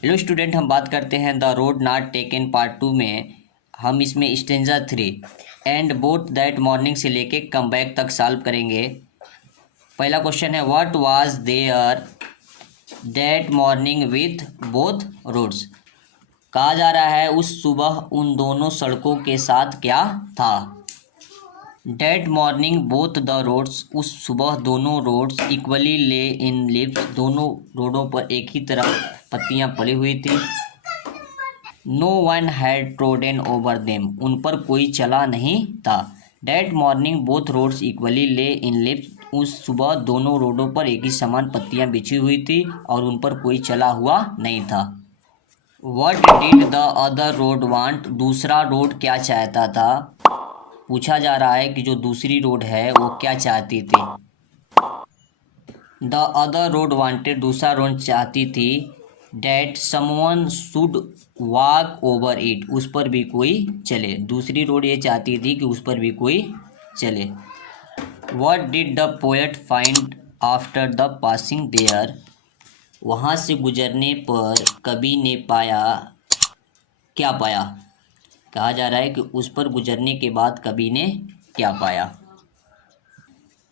Hello student, हम बात करते हैं the road not taken part 2 में। हम इसमें stanza 3 and both that morning से लेके कम बैक तक सॉल्व करेंगे। पहला क्वेश्चन है what was there that morning with both roads. कहा जा रहा है उस सुबह उन दोनों सड़कों के साथ क्या था। That morning both the roads, उस सुबह दोनों roads equally lay in lives, दोनों रोडों पर एक ही तरह पत्तियां पड़ी हुई थी। No one had trodden over them, उन पर कोई चला नहीं था। That morning both roads equally lay in lives, उस सुबह दोनों रोडों पर एक ही समान पत्तियां बिछी हुई थी और उन पर कोई चला हुआ नहीं था। What did the other road want, दूसरा रोड क्या चाहता था। पूछा जा रहा है कि जो दूसरी रोड है वो क्या चाहती थी। द अदर रोड वांटेड, दूसरा रोड चाहती थी that someone should walk over it, उस पर भी कोई चले। दूसरी रोड ये चाहती थी कि उस पर भी कोई चले। What did the poet find after the passing there, वहाँ से गुजरने पर कवि ने पाया, क्या पाया। कहा जा रहा है कि उस पर गुजरने के बाद कवि ने क्या पाया।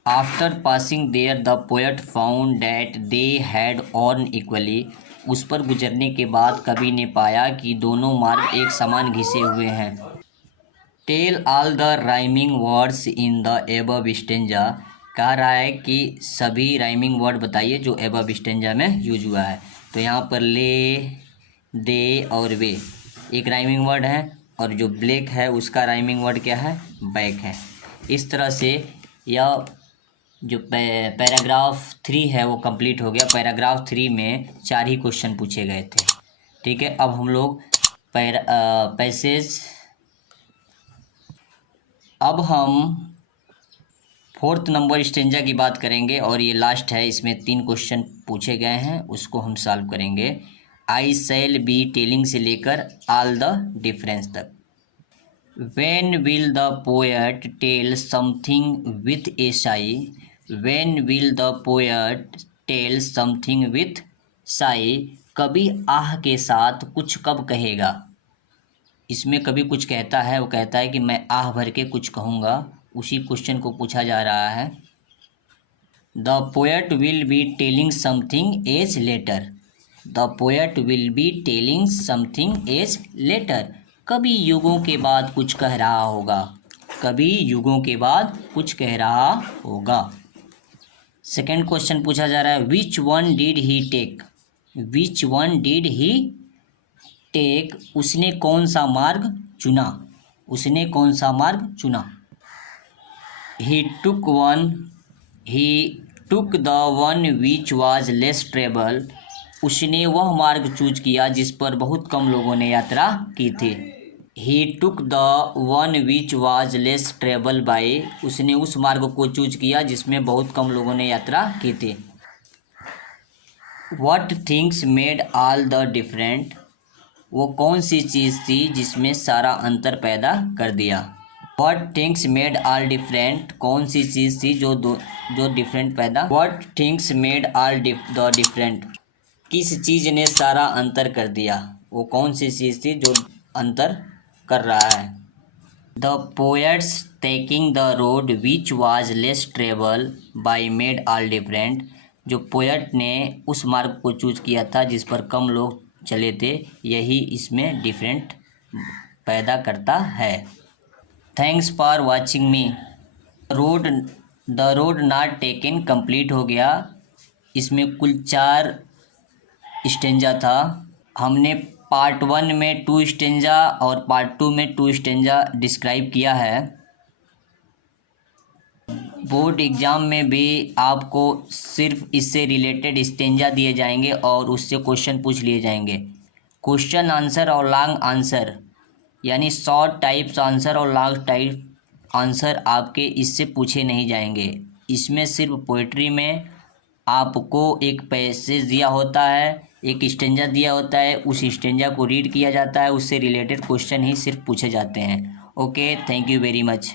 After passing there the poet found that they had on equally, उस पर गुजरने के बाद कवि ने पाया कि दोनों मार्ग एक समान घिसे हुए हैं। Tell all the rhyming words in the above stanza, कह रहा है कि सभी राइमिंग वर्ड बताइए जो एबव स्टेंजा में यूज हुआ है। तो यहाँ पर ले, दे और वे एक राइमिंग वर्ड है, और जो ब्लैक है उसका राइमिंग वर्ड क्या है, बैक है। इस तरह से यह जो पैराग्राफ 3 है वो कंप्लीट हो गया। पैराग्राफ 3 में 4 ही क्वेश्चन पूछे गए थे। ठीक है, अब हम लोग पैसेज, अब हम 4th नंबर स्टेंजा की बात करेंगे और ये लास्ट है। इसमें 3 क्वेश्चन पूछे गए हैं, उसको हम सॉल्व करेंगे। आई शैल बी टेलिंग से लेकर ऑल द डिफरेंस तक। When will the poet tell something with a sigh? When will the poet tell something with sigh? कभी आह के साथ कुछ कब कहेगा। इसमें कभी कुछ कहता है, वो कहता है कि मैं आह भर के कुछ कहूँगा। उसी क्वेश्चन को पूछा जा रहा है। The poet will be telling something as later. The poet will be telling something as later. कभी युगों के बाद कुछ कह रहा होगा, कभी युगों के बाद कुछ कह रहा होगा। सेकेंड क्वेश्चन पूछा जा रहा है which one did he take, which one did he take, उसने कौन सा मार्ग चुना, उसने कौन सा मार्ग चुना। He took one, he took the one which was less travel, उसने वह मार्ग चूज किया जिस पर बहुत कम लोगों ने यात्रा की थी। He took the one which was less travel by, उसने उस मार्ग को चूज किया जिसमें बहुत कम लोगों ने यात्रा की थी। What things made all the different, वो कौन सी चीज़ थी जिसमें सारा अंतर पैदा कर दिया। What things made all different, कौन सी चीज़ थी जो डिफरेंट पैदा। What things made all the different, किस चीज़ ने सारा अंतर कर दिया, वो कौन सी चीज़ थी जो अंतर कर रहा है। The poets taking the road which was less travel bye made all different, जो पोएट ने उस मार्ग को चूज किया था जिस पर कम लोग चले थे, यही इसमें डिफरेंट पैदा करता है। Thanks for watching me. The road not taken complete हो गया। इसमें कुल 4 स्टेंजा था। हमने पार्ट 1 में 2 स्टेंजा और पार्ट 2 में 2 स्टेंजा डिस्क्राइब किया है। बोर्ड एग्ज़ाम में भी आपको सिर्फ इससे रिलेटेड स्टेंजा दिए जाएंगे और उससे क्वेश्चन पूछ लिए जाएंगे। क्वेश्चन आंसर और लॉन्ग आंसर, यानी शॉर्ट टाइप्स आंसर और लॉन्ग टाइप आंसर आपके इससे पूछे नहीं जाएंगे। इसमें सिर्फ पोइट्री में आपको एक पैसेज दिया होता है, एक स्टेंजा दिया होता है, उस स्टेंजा को रीड किया जाता है, उससे रिलेटेड क्वेश्चन ही सिर्फ पूछे जाते हैं। Okay, thank you very much.